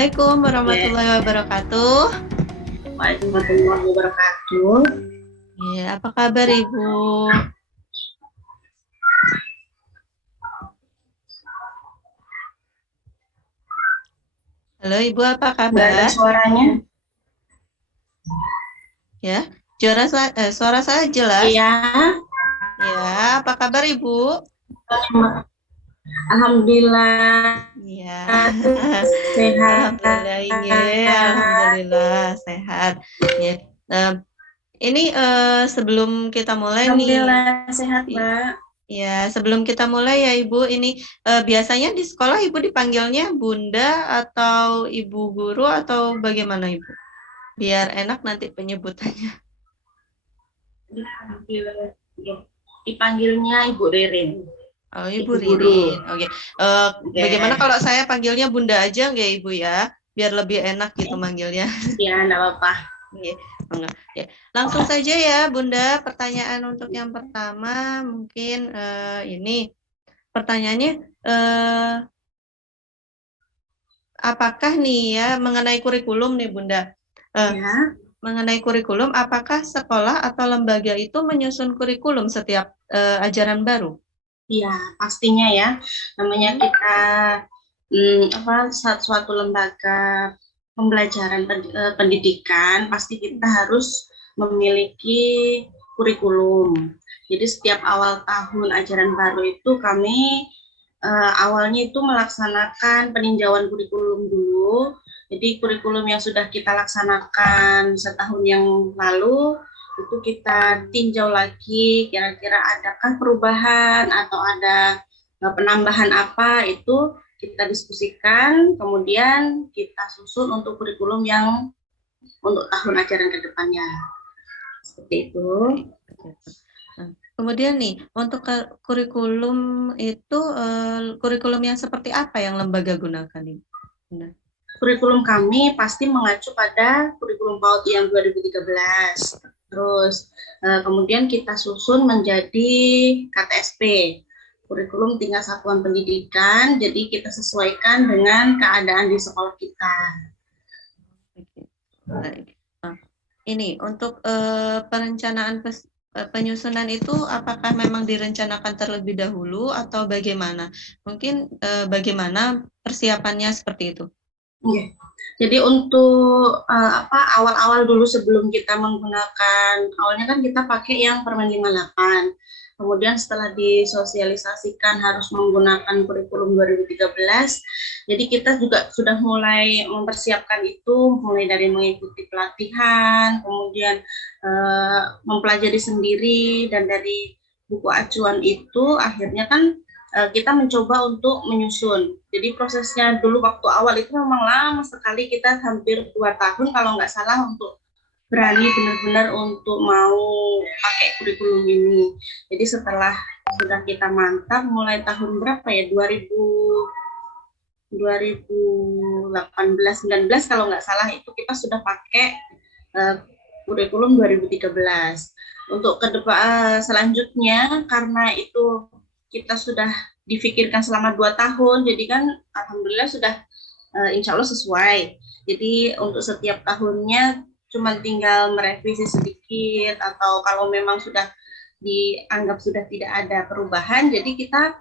Assalamualaikum warahmatullahi wabarakatuh. Waalaikumsalam warahmatullahi wabarakatuh. Ya, apa kabar Ibu? Halo Ibu, apa Nggak ada kabar? suaranya? Ya, suara saya jelas? Iya. Ya, apa kabar Ibu? Alhamdulillah Ya, sehat. alhamdulillah, ya, alhamdulillah sehat. Ya, ini sebelum kita mulai nih, Alhamdulillah sehat, Mbak. ya sebelum kita mulai ya Ibu, ini biasanya di sekolah Ibu dipanggilnya Bunda atau Ibu guru atau bagaimana Ibu? Biar enak nanti penyebutannya. Dipanggilnya Ibu Ririn. Oh, Ibu Ibu guru. Ririn. Oke. Bagaimana kalau saya panggilnya Bunda aja nggak Ibu ya? Biar lebih enak gitu manggilnya. Ya, enggak apa-apa. Oke. Enggak. Ya. Langsung saja ya Bunda, pertanyaan untuk yang pertama mungkin ini pertanyaannya apakah nih ya mengenai kurikulum nih Bunda? Ya. Mengenai kurikulum, apakah sekolah atau lembaga itu menyusun kurikulum setiap ajaran baru? Iya, pastinya ya. Namanya kita suatu lembaga pembelajaran pendidikan, pasti kita harus memiliki kurikulum. Jadi setiap awal tahun ajaran baru itu kami awalnya itu melaksanakan peninjauan kurikulum dulu. Jadi kurikulum yang sudah kita laksanakan setahun yang lalu itu kita tinjau lagi kira-kira adakah perubahan atau ada penambahan apa, itu kita diskusikan, kemudian kita susun untuk kurikulum yang untuk tahun ajaran ke depannya. Seperti itu. Kemudian nih, untuk kurikulum itu, kurikulum yang seperti apa yang lembaga gunakan nih? Kurikulum kami pasti mengacu pada kurikulum PAUD yang 2013. Terus kemudian kita susun menjadi KTSP, kurikulum tingkat satuan pendidikan, jadi kita sesuaikan dengan keadaan di sekolah kita. Baik. Nah, ini untuk perencanaan penyusunan itu apakah memang direncanakan terlebih dahulu atau bagaimana? Mungkin bagaimana persiapannya seperti itu? Iya. Jadi untuk awal-awal dulu sebelum kita menggunakan, awalnya kan kita pakai yang Permen 58. Kemudian setelah disosialisasikan harus menggunakan kurikulum 2013, jadi kita juga sudah mulai mempersiapkan itu, mulai dari mengikuti pelatihan, kemudian mempelajari sendiri, dan dari buku acuan itu akhirnya kan kita mencoba untuk menyusun. Jadi prosesnya dulu waktu awal itu memang lama sekali, kita hampir 2 tahun kalau nggak salah untuk berani benar-benar untuk mau pakai kurikulum ini. Jadi setelah sudah kita mantap, mulai tahun berapa ya, 2018-19 kalau nggak salah itu kita sudah pakai kurikulum 2013. Untuk ke depan selanjutnya, karena itu kita sudah difikirkan selama 2 tahun, jadi kan alhamdulillah sudah insya Allah sesuai. Jadi untuk setiap tahunnya cuma tinggal merevisi sedikit, atau kalau memang sudah dianggap sudah tidak ada perubahan, jadi kita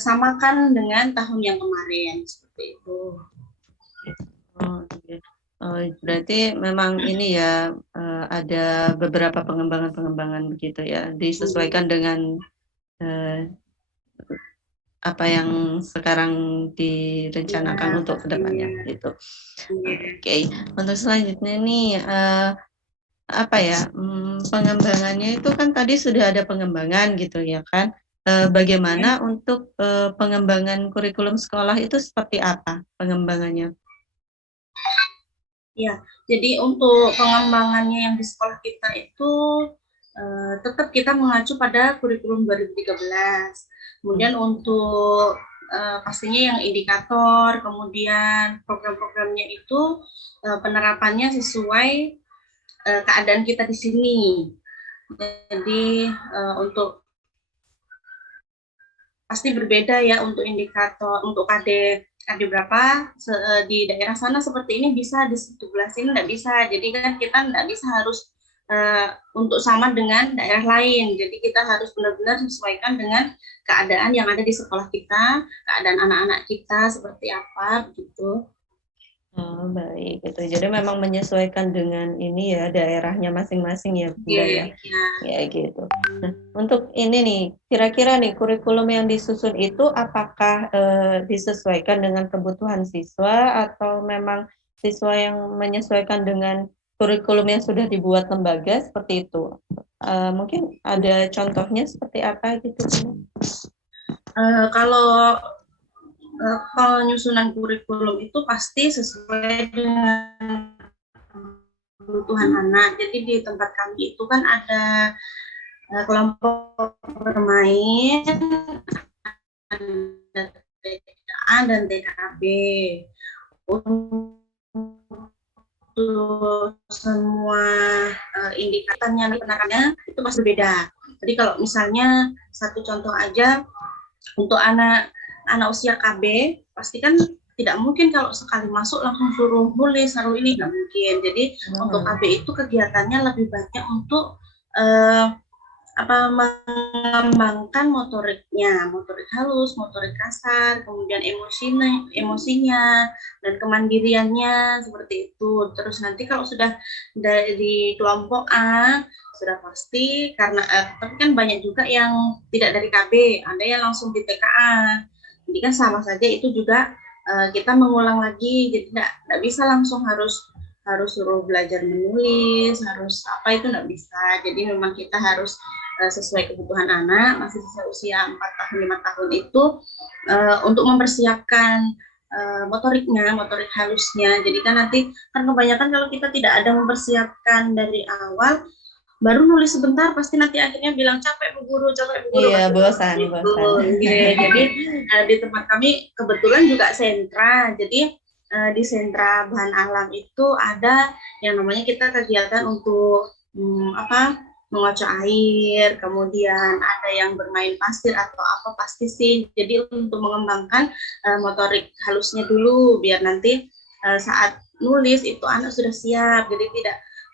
samakan dengan tahun yang kemarin, seperti itu. Oh, okay. Oh, berarti memang ini ya ada beberapa pengembangan-pengembangan begitu ya, disesuaikan dengan apa yang sekarang direncanakan Ya, untuk kedepannya gitu. ya. Oke, untuk selanjutnya nih apa ya pengembangannya itu kan tadi sudah ada pengembangan gitu ya kan? Bagaimana untuk pengembangan kurikulum sekolah itu seperti apa pengembangannya? Ya, jadi untuk pengembangannya yang di sekolah kita itu tetap kita mengacu pada kurikulum 2013. Kemudian untuk pastinya yang indikator, kemudian program-programnya itu penerapannya sesuai keadaan kita di sini. Jadi untuk pasti berbeda ya untuk indikator, untuk KD ada berapa di daerah sana seperti ini bisa, di sebelah sini nggak bisa. Jadi kan kita nggak bisa harus untuk sama dengan daerah lain. Jadi kita harus benar-benar menyesuaikan dengan keadaan yang ada di sekolah kita, keadaan anak-anak kita seperti apa begitu. Oh, baik gitu. Jadi memang menyesuaikan dengan ini ya daerahnya masing-masing ya Bunda ya. Oke, ya. Ya gitu. Nah, untuk ini nih, kira-kira nih kurikulum yang disusun itu apakah disesuaikan dengan kebutuhan siswa atau memang siswa yang menyesuaikan dengan kurikulum yang sudah dibuat lembaga seperti itu? Mungkin ada contohnya seperti apa gitu Bunda? Kalau penyusunan kurikulum itu pasti sesuai dengan kebutuhan anak. Jadi di tempat kami itu kan ada kelompok bermain, ada TKA dan TKB. Untuk semua indikatornya penekanannya itu pasti beda. Jadi kalau misalnya satu contoh aja untuk anak usia KB pasti kan tidak mungkin kalau sekali masuk langsung suruh nulis, suruh ini nggak mungkin. Jadi untuk KB itu kegiatannya lebih banyak untuk mengembangkan motoriknya, motorik halus, motorik kasar, kemudian emosinya dan kemandiriannya seperti itu. Terus nanti kalau sudah dari kelompok A sudah pasti karena tapi kan banyak juga yang tidak dari KB, ada yang langsung di TKA. Jadi kan sama saja itu juga kita mengulang lagi, jadi tidak bisa langsung harus suruh belajar menulis, harus apa itu nggak bisa. Jadi memang kita harus sesuai kebutuhan anak, masih usia 4 tahun, 5 tahun itu untuk mempersiapkan motoriknya, motorik halusnya. Jadi kan nanti, kan kebanyakan kalau kita tidak ada mempersiapkan dari awal, baru nulis sebentar pasti nanti akhirnya bilang capek bu guru. Iya, bosan. Yeah, jadi di tempat kami kebetulan juga sentra, jadi di sentra bahan alam itu ada yang namanya kita kegiatan untuk mengocok air, kemudian ada yang bermain pasir atau apa pastisin. Jadi untuk mengembangkan motorik halusnya dulu biar nanti saat nulis itu anak sudah siap. Jadi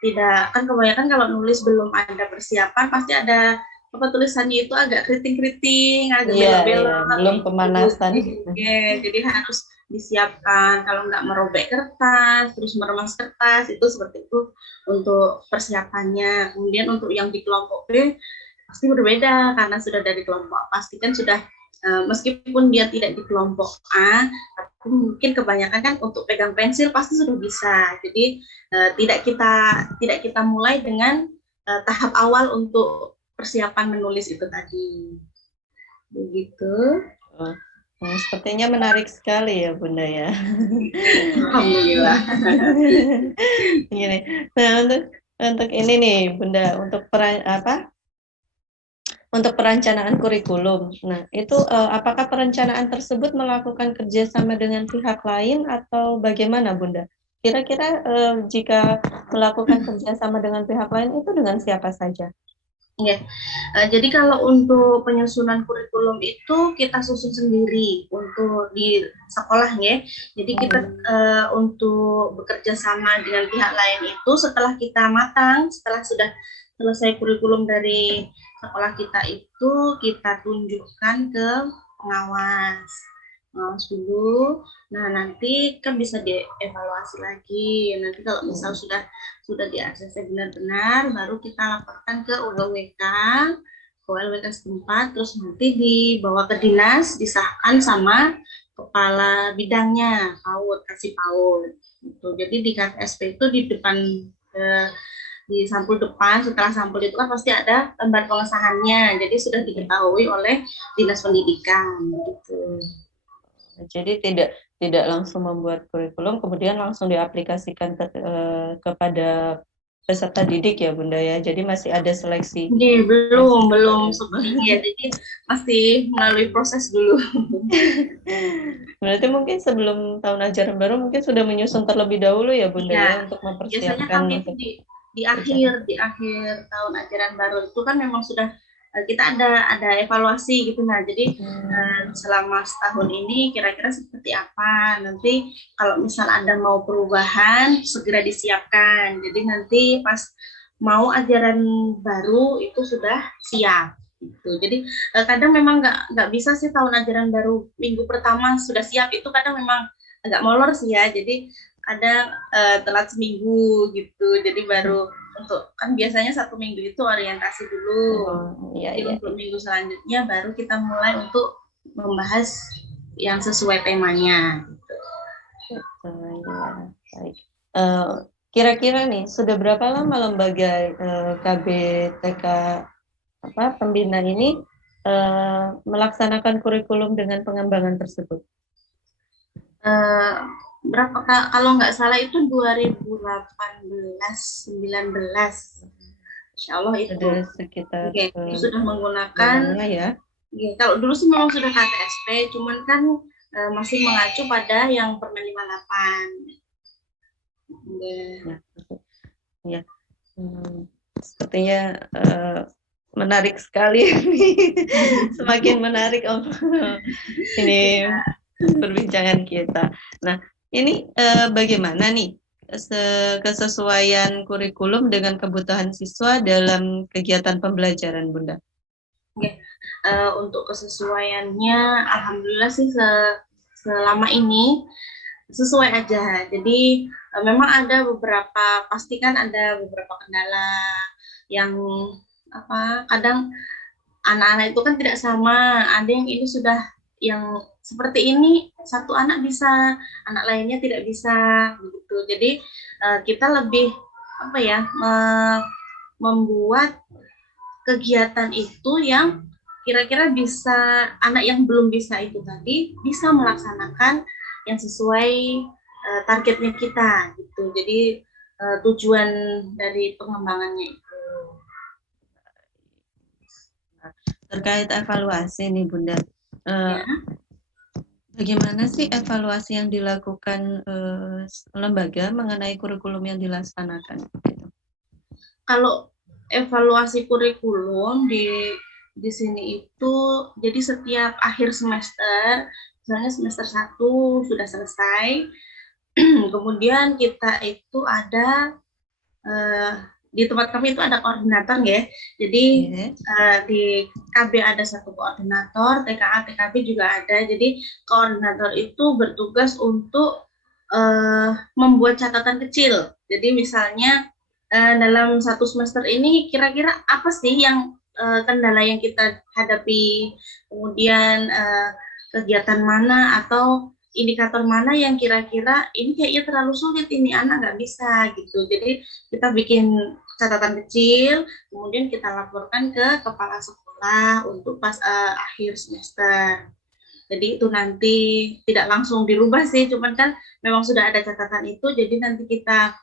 tidak kan kebanyakan kalau nulis belum ada persiapan pasti ada tulisannya itu agak keriting-keriting, agak belok-belok. Belum pemanasan. Jadi harus disiapkan, kalau nggak merobek kertas, terus meremas kertas, itu seperti itu untuk persiapannya. Kemudian untuk yang di kelompok B pasti berbeda karena sudah dari kelompok pasti kan sudah meskipun dia tidak di kelompok A, tapi mungkin kebanyakan kan untuk pegang pensil pasti sudah bisa. Jadi tidak kita mulai dengan tahap awal untuk persiapan menulis itu tadi. Begitu. Nah, sepertinya menarik sekali ya Bunda ya. Alhamdulillah. Gini. Nah, untuk ini nih Bunda, untuk untuk perencanaan kurikulum. Nah, itu apakah perencanaan tersebut melakukan kerjasama dengan pihak lain atau bagaimana, Bunda? Kira-kira jika melakukan kerjasama dengan pihak lain itu dengan siapa saja? Ya, jadi kalau untuk penyusunan kurikulum itu kita susun sendiri untuk di sekolah ya. Jadi kita untuk bekerja sama dengan pihak lain itu setelah kita matang, setelah sudah selesai kurikulum dari sekolah kita itu kita tunjukkan ke pengawas dulu. Nah nanti kan bisa dievaluasi lagi. Nanti kalau misal sudah di ACC benar-benar, baru kita laporkan ke ULWK setempat, terus nanti dibawa ke dinas, disahkan sama kepala bidangnya, kasih PAUD. Gitu. Jadi di KTSP itu di depan di sampul depan, setelah sampul itu kan pasti ada lembar pengesahannya, jadi sudah diketahui oleh dinas pendidikan. Gitu. Jadi tidak langsung membuat kurikulum kemudian langsung diaplikasikan kepada peserta didik ya Bunda ya. Jadi masih ada seleksi. Belum sebenarnya. Jadi masih melalui proses dulu. Berarti mungkin sebelum tahun ajaran baru mungkin sudah menyusun terlebih dahulu ya Bunda ya untuk mempersiapkan. Biasanya kami di akhir tahun ajaran baru itu kan memang sudah kita ada evaluasi gitu. Nah, jadi selama setahun ini kira-kira seperti apa. Nanti kalau misal ada mau perubahan segera disiapkan. Jadi nanti pas mau ajaran baru itu sudah siap. Gitu. Jadi kadang memang nggak bisa sih tahun ajaran baru minggu pertama sudah siap, itu kadang memang agak molor sih ya. Jadi kadang telat seminggu gitu. Jadi baru untuk kan biasanya 1 minggu itu orientasi dulu. Iya, Jadi iya. untuk minggu selanjutnya baru kita mulai untuk membahas yang sesuai temanya. Ya, baik. Kira-kira nih, sudah berapa lama lembaga KBTK pembina ini melaksanakan kurikulum dengan pengembangan tersebut? Berapa kalau nggak salah itu 2018 19, Insya Allah itu. Sudah sekitar Itu sudah menggunakan ya. Kalau dulu sih memang sudah KTSP, cuman kan masih mengacu pada yang Permen 58. Ya. Sepertinya menarik sekali semakin menarik ini perbincangan kita. Nah, ini bagaimana nih kesesuaian kurikulum dengan kebutuhan siswa dalam kegiatan pembelajaran, Bunda? Untuk kesesuaiannya, alhamdulillah sih selama ini sesuai aja. Jadi memang ada beberapa, pasti kan ada beberapa kendala yang kadang anak-anak itu kan tidak sama. Ada yang ini sudah yang seperti ini, satu anak bisa, anak lainnya tidak bisa gitu. Jadi kita lebih membuat kegiatan itu yang kira-kira bisa anak yang belum bisa itu tadi bisa melaksanakan yang sesuai targetnya kita gitu. Jadi tujuan dari pengembangannya itu. Terkait evaluasi nih, Bunda. Ya. Bagaimana sih evaluasi yang dilakukan lembaga mengenai kurikulum yang dilaksanakan? Kalau evaluasi kurikulum di sini itu, jadi setiap akhir semester, misalnya semester 1 sudah selesai, kemudian kita itu ada di tempat kami itu ada koordinator ya. Jadi di KB ada satu koordinator, TKA, TKB juga ada. Jadi koordinator itu bertugas untuk membuat catatan kecil. Jadi misalnya dalam satu semester ini kira-kira apa sih yang kendala yang kita hadapi, kemudian kegiatan mana atau indikator mana yang kira-kira ini kayaknya terlalu sulit, ini anak nggak bisa gitu. Jadi kita bikin catatan kecil, kemudian kita laporkan ke kepala sekolah untuk pas akhir semester. Jadi itu nanti tidak langsung dirubah sih, cuman kan memang sudah ada catatan itu, jadi nanti kita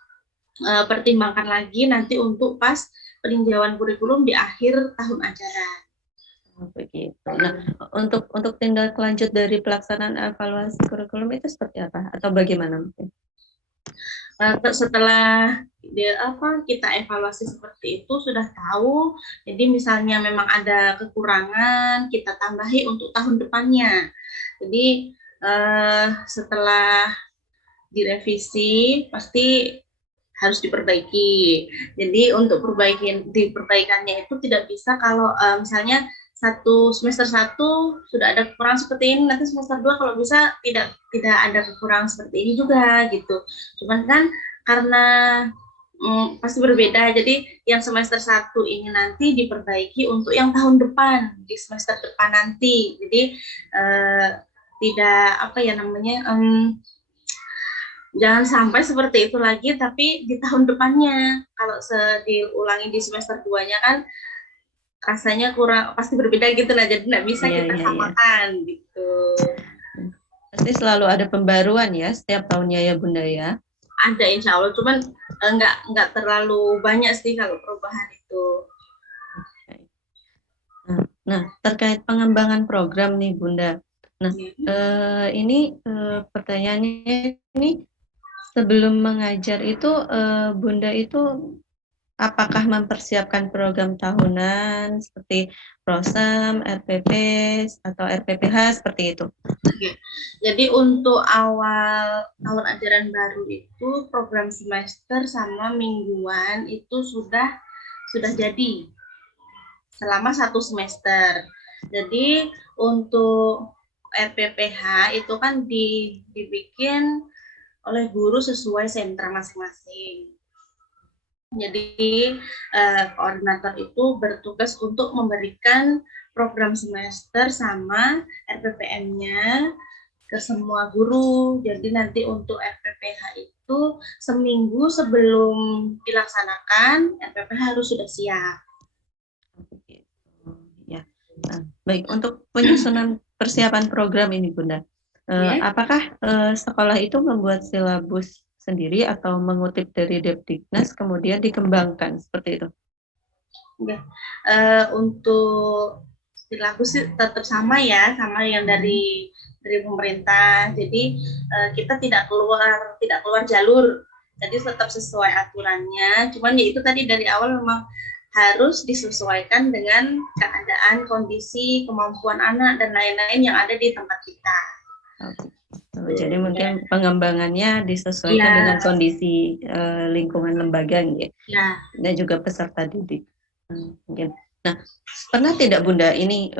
pertimbangkan lagi nanti untuk pas peninjauan kurikulum di akhir tahun ajaran. Begitu. Nah, untuk tindak lanjut dari pelaksanaan evaluasi kurikulum itu seperti apa atau bagaimana mungkin? Setelah kita evaluasi seperti itu sudah tahu, jadi misalnya memang ada kekurangan kita tambahi untuk tahun depannya. Jadi setelah direvisi pasti harus diperbaiki. Jadi untuk diperbaikannya itu tidak bisa kalau misalnya semester 1 sudah ada kekurangan seperti ini, nanti semester 2 kalau bisa tidak ada kekurangan seperti ini juga gitu. Cuman kan karena pasti berbeda, jadi yang semester 1 ini nanti diperbaiki untuk yang tahun depan, di semester depan nanti. Jadi tidak jangan sampai seperti itu lagi, tapi di tahun depannya kalau diulangi di semester 2-nya kan rasanya kurang, pasti berbeda gitu lah, jadi nggak bisa kita samakan gitu. Pasti selalu ada pembaruan ya setiap tahunnya ya Bunda ya? Ada insya Allah, cuman nggak terlalu banyak sih kalau perubahan itu. Nah, terkait pengembangan program nih Bunda. Nah, ini pertanyaannya ini sebelum mengajar itu Bunda itu apakah mempersiapkan program tahunan seperti PROSEM, RPP, atau RPPH seperti itu? Jadi untuk awal tahun ajaran baru itu program semester sama mingguan itu sudah jadi selama 1 semester. Jadi untuk RPPH itu kan dibikin oleh guru sesuai sentra masing-masing. Jadi koordinator itu bertugas untuk memberikan program semester sama RPPM-nya ke semua guru. Jadi nanti untuk RPPH itu seminggu sebelum dilaksanakan, RPPH harus sudah siap. Ya. Nah, baik, untuk penyusunan persiapan program ini Bunda, apakah sekolah itu membuat silabus sendiri atau mengutip dari Depdiknas kemudian dikembangkan seperti itu? Untuk silabus tetap sama ya, sama yang dari pemerintah. Jadi kita tidak keluar jalur. Jadi tetap sesuai aturannya. Cuman ya itu tadi dari awal memang harus disesuaikan dengan keadaan, kondisi, kemampuan anak dan lain-lain yang ada di tempat kita. Jadi mungkin pengembangannya disesuaikan dengan kondisi lingkungan lembaga gitu. Dan juga peserta didik. Mungkin. Nah, pernah tidak Bunda ini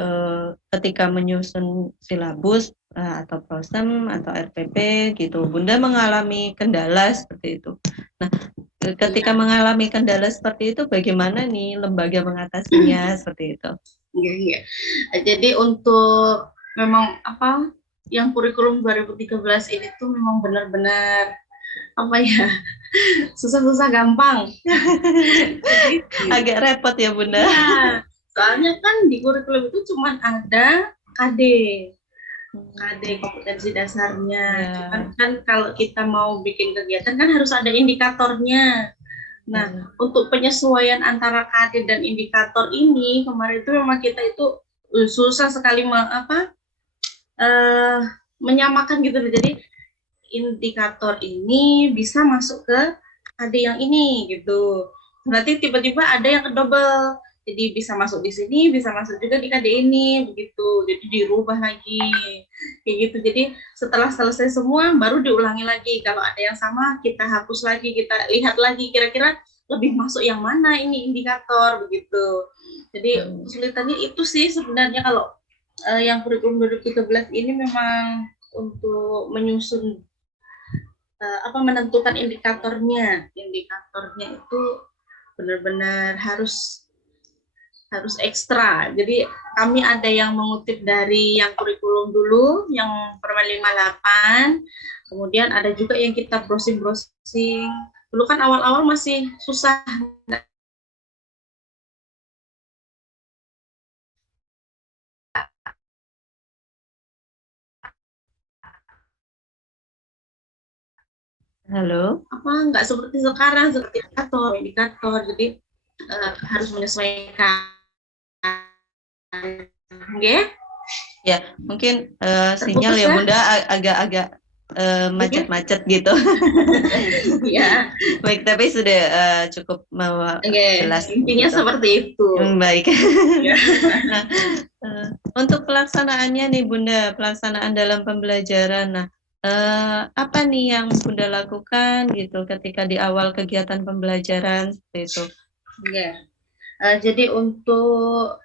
ketika menyusun silabus atau PROSEM atau RPP gitu, Bunda mengalami kendala seperti itu. Nah, ketika mengalami kendala seperti itu, bagaimana nih lembaga mengatasinya seperti itu? Iya. Jadi untuk memang yang kurikulum 2013 ini tuh memang benar-benar susah-susah gampang. Agak repot ya Bunda. Ya, soalnya kan di kurikulum itu cuma ada KD kompetensi dasarnya. Cuman kan kalau kita mau bikin kegiatan kan harus ada indikatornya. Nah, untuk penyesuaian antara KD dan indikator ini kemarin itu memang kita itu susah sekali menyamakan gitu. Jadi indikator ini bisa masuk ke KD yang ini gitu. Nanti tiba-tiba ada yang kedouble. Jadi bisa masuk di sini, bisa masuk juga di KD ini, begitu. Jadi dirubah lagi, kayak gitu. Jadi setelah selesai semua, baru diulangi lagi. Kalau ada yang sama, kita hapus lagi, kita lihat lagi kira-kira lebih masuk yang mana ini indikator, begitu. Jadi kesulitannya itu sih sebenarnya kalau yang kurikulum 2013 ini memang untuk menyusun menentukan indikatornya itu benar-benar harus ekstra. Jadi kami ada yang mengutip dari yang kurikulum dulu, yang Permen 58, kemudian ada juga yang kita browsing. Dulu kan awal-awal masih susah. Halo? Nggak seperti sekarang, seperti indikator. Jadi harus menyesuaikan. Ya, mungkin sinyal ya Bunda agak-agak macet-macet gitu. Ya. Baik, tapi sudah cukup jelas. Intinya gitu. Seperti itu. Baik. Nah, untuk pelaksanaannya nih Bunda, pelaksanaan dalam pembelajaran. Nah, apa nih yang Bunda lakukan gitu ketika di awal kegiatan pembelajaran seperti itu? Jadi untuk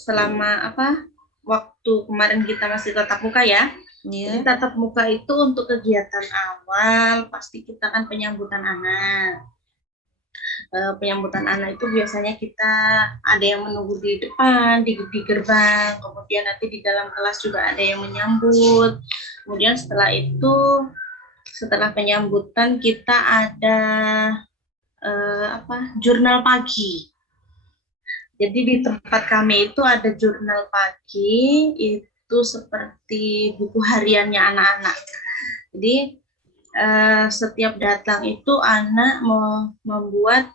selama waktu kemarin kita masih tatap muka ya. Jadi tatap muka itu untuk kegiatan awal pasti kita kan penyambutan anak. Penyambutan anak itu biasanya kita ada yang menunggu di depan, di gerbang, kemudian nanti di dalam kelas juga ada yang menyambut. Kemudian setelah penyambutan kita ada jurnal pagi. Jadi di tempat kami itu ada jurnal pagi, itu seperti buku hariannya anak-anak. Jadi setiap datang itu anak membuat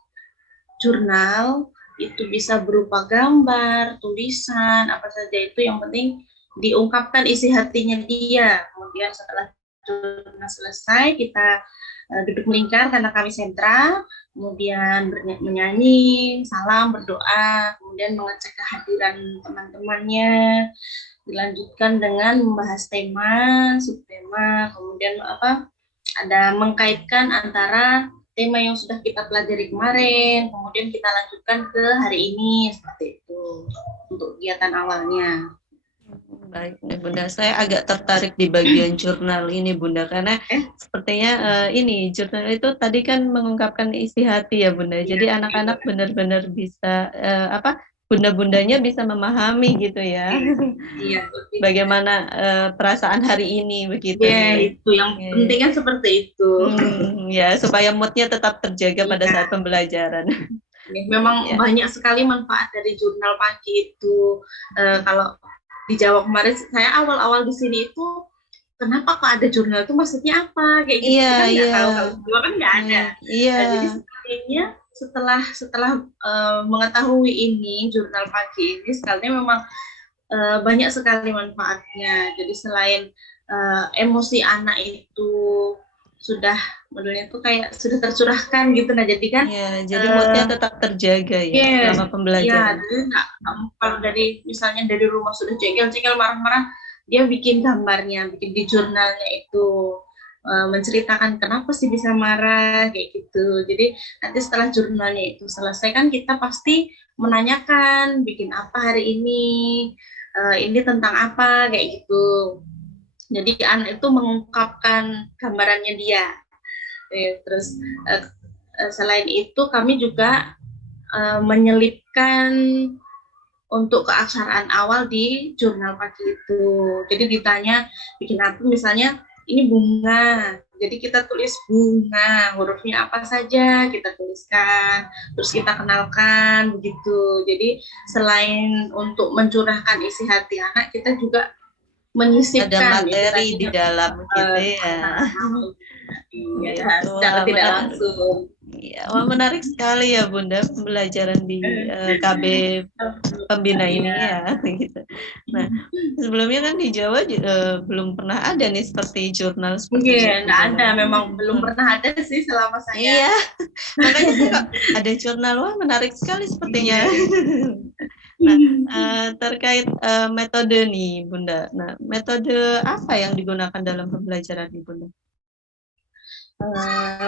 jurnal, itu bisa berupa gambar, tulisan, apa saja itu yang penting diungkapkan isi hatinya dia. Kemudian setelah jurnal selesai, kita duduk melingkar karena kami sentra, kemudian menyanyi, salam, berdoa, kemudian mengecek kehadiran teman-temannya, dilanjutkan dengan membahas tema, subtema, kemudian ada mengkaitkan antara tema yang sudah kita pelajari kemarin, kemudian kita lanjutkan ke hari ini, seperti itu untuk kegiatan awalnya. Baik, Bunda. Saya agak tertarik di bagian jurnal ini, Bunda, karena sepertinya ini jurnal itu tadi kan mengungkapkan isi hati ya, Bunda. Jadi anak-anak benar-benar bisa bunda-bundanya bisa memahami gitu ya. Iya. Bagaimana perasaan hari ini begitu. Ya, itu yang penting kan seperti itu. Ya, supaya moodnya tetap terjaga pada saat pembelajaran. Ya, memang banyak sekali manfaat dari jurnal pagi itu. Kalau di Jawa kemarin saya awal-awal di sini itu kenapa kok ada jurnal itu maksudnya apa kayak gitu kan nggak tahu, kalau dulu kan nggak ada. Nah, jadi sebenarnya setelah mengetahui ini jurnal pagi ini sekalinya memang banyak sekali manfaatnya. Jadi selain emosi anak itu sudah modelnya tuh kayak sudah tercurahkan gitu, nah jadi kan jadi moodnya tetap terjaga ya selama pembelajaran. Iya, kalau dari misalnya dari rumah sudah cengkel-cengkel marah-marah, dia bikin gambarnya, bikin di jurnalnya itu menceritakan kenapa sih bisa marah kayak gitu. Jadi nanti setelah jurnalnya itu selesai kan kita pasti menanyakan bikin apa hari ini tentang apa kayak gitu. Jadi anak itu mengungkapkan gambarannya dia. Terus selain itu kami juga menyelipkan untuk keaksaraan awal di jurnal pagi itu. Jadi ditanya bikin apa, misalnya ini bunga. Jadi kita tulis bunga, hurufnya apa saja kita tuliskan, terus kita kenalkan begitu. Jadi selain untuk mencurahkan isi hati anak, kita juga menyisipkan ada materi di dalam gitu ya. Secara tidak langsung. Ya, menarik sekali ya Bunda pembelajaran di KB Pembina ini ya. Gitu. Nah, sebelumnya kan di Jawa belum pernah ada nih seperti jurnal seperti Iya, nggak ada, memang belum pernah ada sih selama saya. Iya, makanya kok ada jurnal, wah menarik sekali sepertinya. Nah, terkait metode nih Bunda. Nah, metode apa yang digunakan dalam pembelajaran nih Bunda?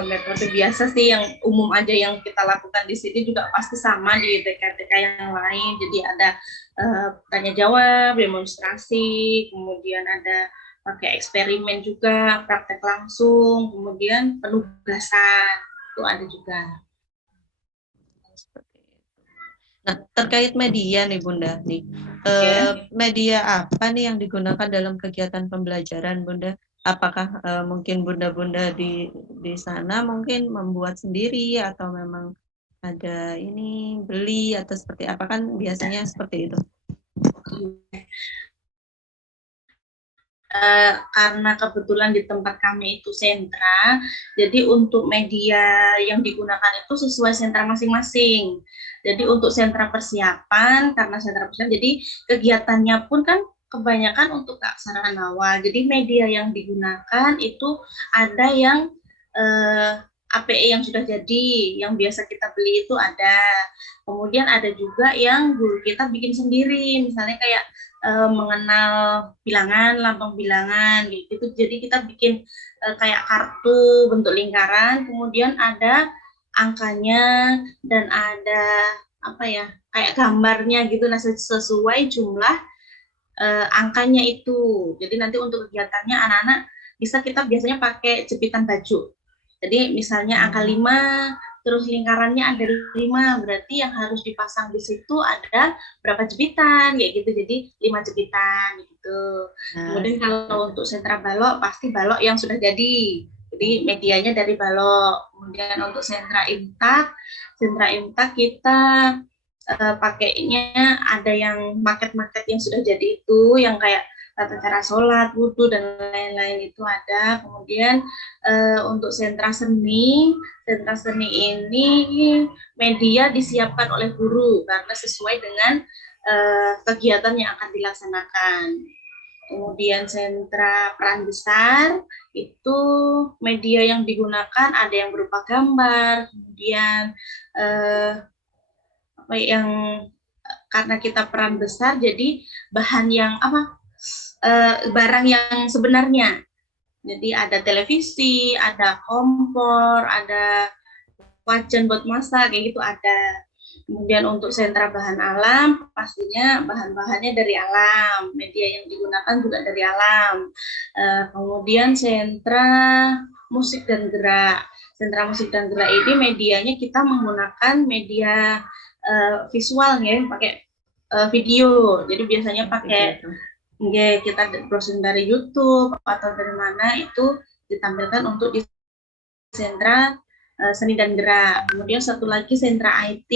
Metode biasa sih yang umum aja yang kita lakukan di sini juga pasti sama di TK-TK yang lain. Jadi ada tanya jawab, demonstrasi, kemudian ada pakai eksperimen juga, praktek langsung, kemudian penugasan itu ada juga. Nah, terkait media nih Bunda nih, media apa nih yang digunakan dalam kegiatan pembelajaran Bunda? Apakah mungkin bunda-bunda di sana mungkin membuat sendiri atau memang ada ini beli atau seperti apa, kan biasanya seperti itu? Karena kebetulan di tempat kami itu sentra, jadi untuk media yang digunakan itu sesuai sentra masing-masing. Jadi untuk sentra persiapan, karena sentra persiapan, jadi kegiatannya pun kan kebanyakan untuk keaksaraan awal. Jadi media yang digunakan itu ada yang APE yang sudah jadi, yang biasa kita beli itu ada. Kemudian ada juga yang guru kita bikin sendiri, misalnya kayak mengenal bilangan, lambang bilangan gitu. Jadi kita bikin kayak kartu bentuk lingkaran, kemudian ada angkanya dan ada kayak gambarnya gitu, nah sesuai jumlah angkanya itu. Jadi nanti untuk kegiatannya anak-anak bisa kita biasanya pakai jepitan baju. Jadi misalnya angka 5, terus lingkarannya ada 5, berarti yang harus dipasang di situ ada berapa jepitan kayak gitu, jadi 5 jepitan gitu. Kemudian kalau untuk sentra balok pasti balok yang sudah jadi medianya dari balok. Kemudian untuk sentra imtak kita pakainya ada yang maket-maket yang sudah jadi itu, yang kayak tata cara sholat, wudhu, dan lain-lain itu ada. Kemudian untuk sentra seni ini media disiapkan oleh guru karena sesuai dengan kegiatan yang akan dilaksanakan. Kemudian sentra peran besar itu media yang digunakan ada yang berupa gambar, kemudian apa yang karena kita peran besar jadi bahan yang apa barang yang sebenarnya. Jadi ada televisi, ada kompor, ada wajan buat masak kayak gitu ada. Kemudian untuk sentra bahan alam, pastinya bahan-bahannya dari alam, media yang digunakan juga dari alam. Kemudian sentra musik dan gerak. Sentra musik dan gerak ini medianya kita menggunakan media visual ya, pakai video. Jadi biasanya pakai ya, kita browsing dari YouTube atau dari mana itu ditampilkan untuk di sentra seni dan gerak. Kemudian satu lagi sentra IT.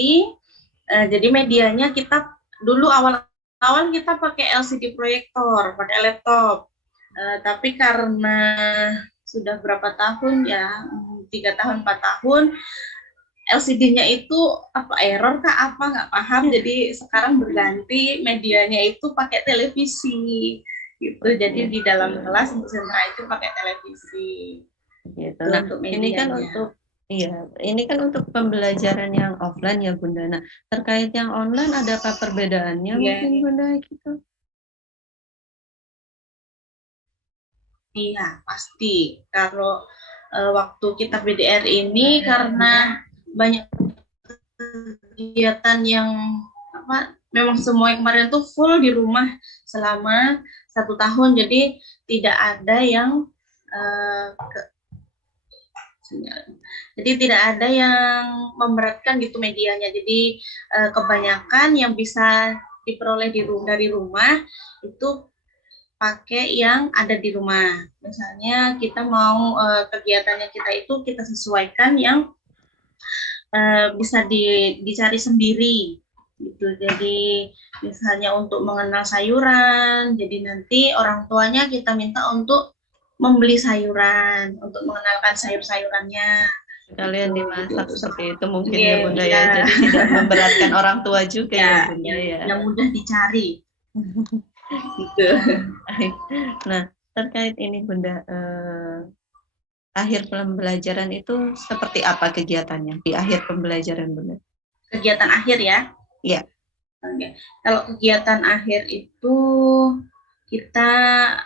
Jadi medianya kita dulu awal-awal kita pakai LCD proyektor, pakai laptop. Tapi karena sudah berapa tahun ya, 3 tahun 4 tahun, LCD-nya itu apa error kah apa nggak paham. Jadi sekarang berganti medianya itu pakai televisi gitu. Jadi di dalam kelas untuk sentra itu pakai televisi. Gitu. Nah, ini kan untuk ini kan untuk pembelajaran yang offline ya Bunda. Nah, terkait yang online adakah perbedaannya mungkin Bunda gitu? Iya, pasti. Kalau waktu kita BDR ini karena banyak kegiatan yang apa memang semua yang kemarin tuh full di rumah selama 1 tahun, jadi tidak ada yang jadi tidak ada yang memberatkan gitu medianya. Jadi kebanyakan yang bisa diperoleh dari rumah itu pakai yang ada di rumah. Misalnya kita mau kegiatannya kita itu kita sesuaikan yang bisa dicari sendiri gitu. Jadi misalnya untuk mengenal sayuran, jadi nanti orang tuanya kita minta untuk membeli sayuran, untuk mengenalkan sayur-sayurannya. Kalian dimasak seperti itu mungkin ya Bunda ya, jadi tidak memberatkan orang tua juga ya Bunda ya. Yang mudah dicari. Gitu. Nah, terkait ini Bunda, akhir pembelajaran itu seperti apa kegiatannya di akhir pembelajaran Bunda? Kegiatan akhir ya? Iya. Oke. Kalau kegiatan akhir itu kita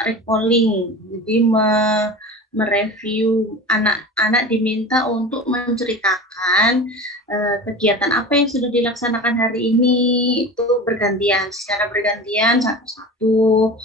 recalling, jadi mereview, anak-anak diminta untuk menceritakan kegiatan apa yang sudah dilaksanakan hari ini, itu bergantian, secara bergantian satu-satu.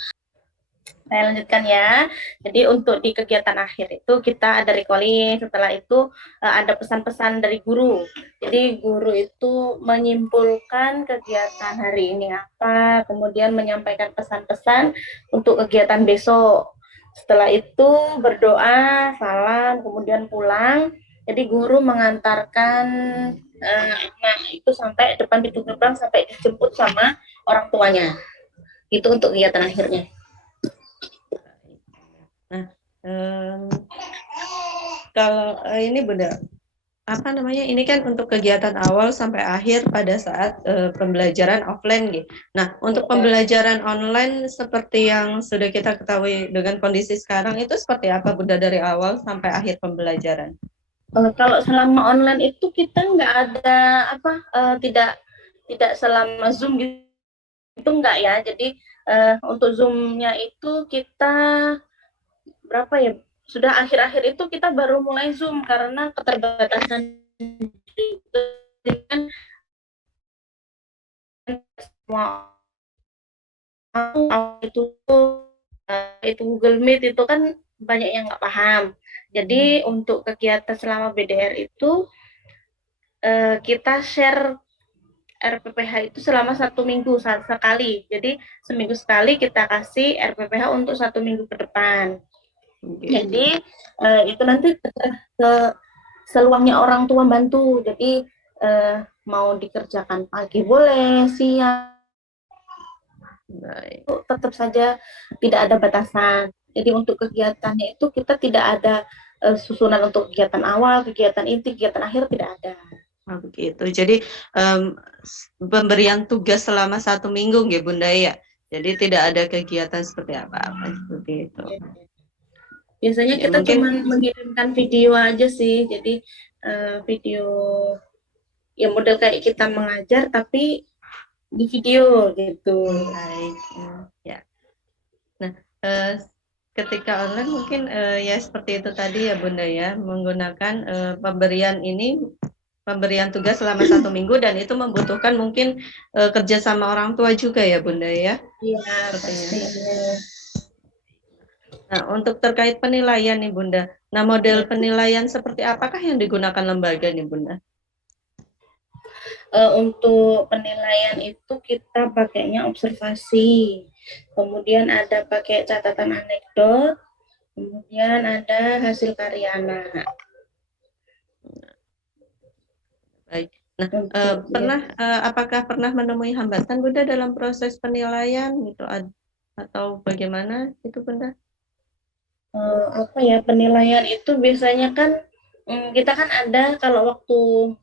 Saya lanjutkan ya. Jadi untuk di kegiatan akhir itu kita ada recalling, setelah itu ada pesan-pesan dari guru. Jadi guru itu menyimpulkan kegiatan hari ini apa, kemudian menyampaikan pesan-pesan untuk kegiatan besok. Setelah itu berdoa, salam, kemudian pulang. Jadi guru mengantarkan anak itu sampai depan pintu gerbang sampai dijemput sama orang tuanya. Itu untuk kegiatan akhirnya. Nah, kalau ini Bunda, apa namanya? Ini kan untuk kegiatan awal sampai akhir pada saat pembelajaran offline gitu. Nah, untuk pembelajaran online seperti yang sudah kita ketahui dengan kondisi sekarang itu seperti apa Bunda dari awal sampai akhir pembelajaran? Kalau selama online itu kita nggak ada apa tidak selama Zoom gitu itu enggak ya. Jadi untuk Zoom-nya itu kita berapa ya? Sudah akhir-akhir itu kita baru mulai Zoom karena keterbatasan kan semua itu Google Meet itu kan banyak yang nggak paham. Jadi untuk kegiatan selama BDR itu kita share RPPH itu selama 1 minggu sekali. Jadi seminggu sekali kita kasih RPPH untuk 1 minggu ke depan. Jadi itu nanti ke seluangnya orang tua bantu. Jadi mau dikerjakan pagi boleh, siang. Baik. Tetap saja tidak ada batasan. Jadi untuk kegiatannya itu kita tidak ada susunan untuk kegiatan awal, kegiatan inti, kegiatan akhir tidak ada. Begitu. Jadi pemberian tugas selama 1 minggu ya Bunda ya. Jadi tidak ada kegiatan seperti apa-apa seperti itu. Biasanya Ya, kita mungkin cuma mengirimkan video aja sih, jadi video ya model kayak kita mengajar tapi di video gitu. baik. Ya. Nah, ketika online mungkin ya seperti itu tadi ya Bunda ya, menggunakan pemberian tugas selama 1 minggu, dan itu membutuhkan mungkin kerja sama orang tua juga ya Bunda ya. Iya, Sepertinya. pastinya. Nah, untuk terkait penilaian nih Bunda. Nah, model penilaian seperti apakah yang digunakan lembaga nih Bunda? Untuk penilaian itu kita pakainya observasi, kemudian ada pakai catatan anekdot, kemudian ada hasil karya anak. Baik. Nah, apakah pernah menemui hambatan Bunda dalam proses penilaian gitu atau bagaimana itu Bunda? Apa ya, penilaian itu biasanya kan kita kan ada kalau waktu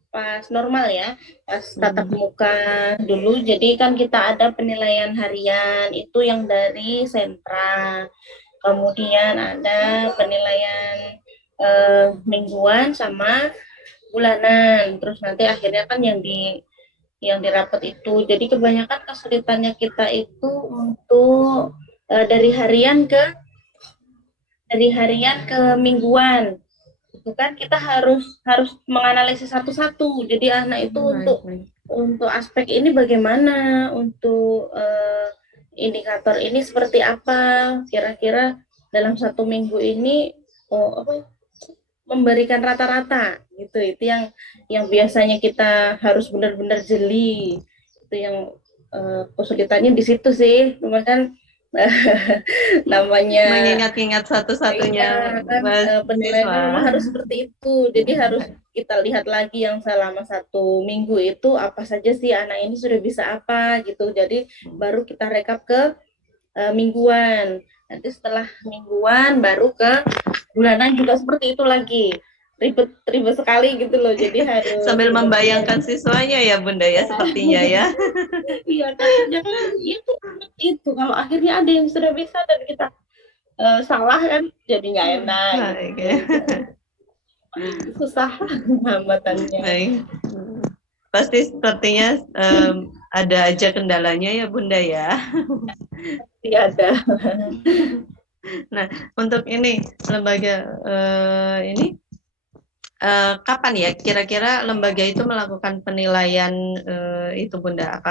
pas normal ya, pas tatap muka dulu, jadi kan kita ada penilaian harian itu yang dari sentra, kemudian ada penilaian mingguan sama bulanan, terus nanti akhirnya kan yang di rapat itu. Jadi kebanyakan kesulitannya kita itu untuk dari harian ke mingguan. Itu kan kita harus menganalisis satu-satu. Jadi anak itu untuk aspek ini bagaimana, untuk indikator ini seperti apa, kira-kira dalam 1 minggu ini memberikan rata-rata gitu. Itu yang biasanya kita harus benar-benar jeli. Itu yang kesulitannya di situ sih. Cuma kan namanya mengingat-ingat satu-satunya kan penilaian memang harus seperti itu. Jadi harus kita lihat lagi yang selama 1 minggu itu apa saja sih anak ini sudah bisa apa gitu. Jadi baru kita rekap ke mingguan. Nanti setelah mingguan baru ke bulanan juga seperti itu lagi. Ribet sekali gitu loh. Jadi harus sambil membayangkan siswanya ya Bunda ya, sepertinya ya. Iya, takutnya kan itu kalau akhirnya ada yang sudah bisa dan kita salah kan jadi nggak enak. Susah hambatannya. Baik. Pasti sepertinya ada aja kendalanya ya Bunda ya. Pasti ada. Nah, untuk ini lembaga ini kapan ya kira-kira lembaga itu melakukan penilaian itu Bunda?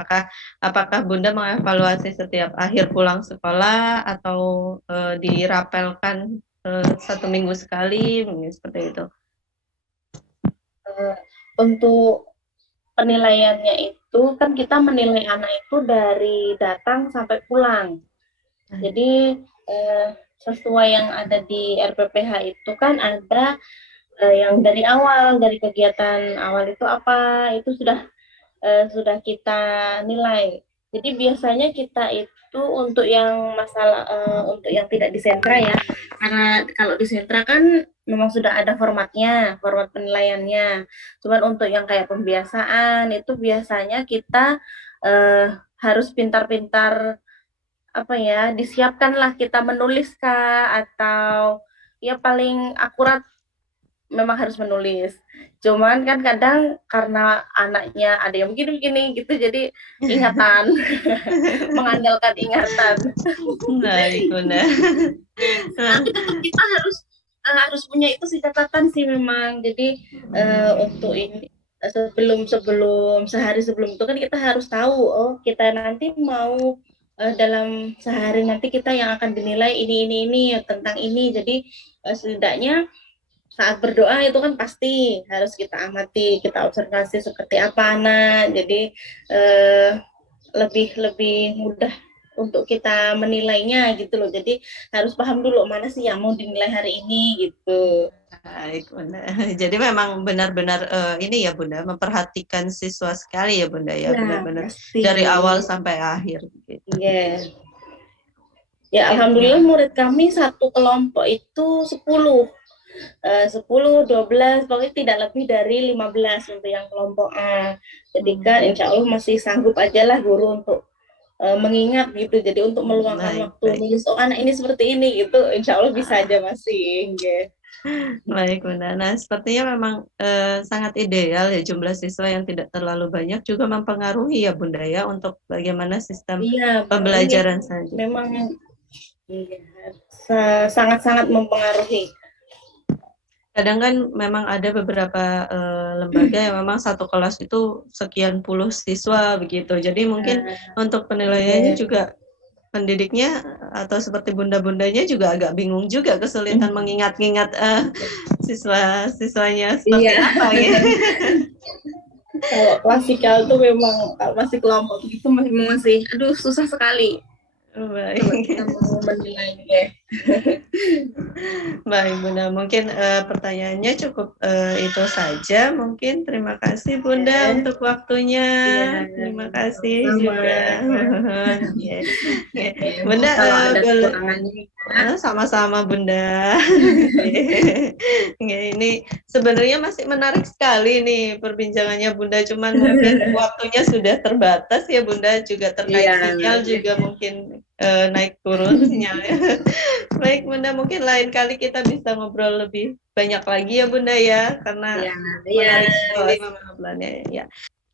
Apakah Bunda mengevaluasi setiap akhir pulang sekolah atau dirapelkan 1 minggu sekali, mungkin seperti itu? Untuk penilaiannya itu kan kita menilai anak itu dari datang sampai pulang. Jadi sesuai yang ada di RPPH itu kan ada yang dari awal, dari kegiatan awal itu apa, itu sudah kita nilai. Jadi biasanya kita itu untuk yang masalah untuk yang tidak di sentra ya, karena kalau di sentra kan memang sudah ada formatnya, format penilaiannya. Cuman untuk yang kayak pembiasaan itu biasanya kita harus pintar-pintar apa ya, disiapkanlah kita menulis kah, atau ya paling akurat memang harus menulis. Cuman kan kadang karena anaknya ada yang begini-begini gitu, jadi ingatan, mengandalkan ingatan. Baik, Bunda. Tapi tetap kita harus punya itu sih catatan sih memang. Jadi untuk ini sebelum sehari sebelum itu kan kita harus tahu, oh kita nanti mau dalam sehari nanti kita yang akan dinilai ini tentang ini. Jadi setidaknya saat berdoa itu kan pasti harus kita amati, kita observasi seperti apa anak. Jadi lebih mudah untuk kita menilainya gitu loh. Jadi harus paham dulu mana sih yang mau dinilai hari ini gitu. Baik, Bunda. Jadi memang benar-benar ini ya Bunda, memperhatikan siswa sekali ya Bunda ya, benar-benar dari awal sampai akhir. Gitu. Yeah. Ya alhamdulillah murid kami satu kelompok itu 10, 12, pokoknya tidak lebih dari 15 untuk yang kelompok A. Jadi kan insya Allah masih sanggup aja lah guru untuk mengingat gitu. Jadi untuk meluangkan waktu menulis, oh anak ini seperti ini gitu, insya Allah bisa aja masih. Baik Bunda. Nah sepertinya memang sangat ideal ya jumlah siswa yang tidak terlalu banyak juga mempengaruhi ya Bunda ya untuk bagaimana sistem pembelajaran saja. Memang sangat-sangat mempengaruhi. Kadang kan memang ada beberapa lembaga yang memang satu kelas itu sekian puluh siswa begitu. Jadi mungkin untuk penilaiannya juga pendidiknya atau seperti bunda-bundanya juga agak bingung juga, kesulitan mengingat-ingat siswa-siswanya seperti apa ya. Kalau klasikal tuh memang masih kelompok gitu masih aduh susah sekali. Baik. Kita mau menilainya. Baik Bunda, mungkin pertanyaannya cukup itu saja. Mungkin terima kasih Bunda untuk waktunya. Terima kasih juga. Bunda, sama-sama Bunda. Ini sebenarnya masih menarik sekali nih perbincangannya Bunda. Cuman mungkin waktunya sudah terbatas ya Bunda. Juga terkait sinyal juga mungkin naik turun sinyalnya. Baik Bunda, mungkin lain kali kita bisa ngobrol lebih banyak lagi ya Bunda ya, karena menarik sekali pengobrolannya ya.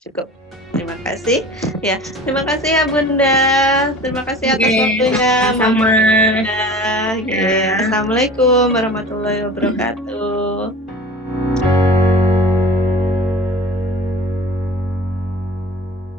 Cukup. Terima kasih. Ya, terima kasih ya Bunda. Terima kasih atas waktunya. Sama. Assalamualaikum warahmatullahi wabarakatuh.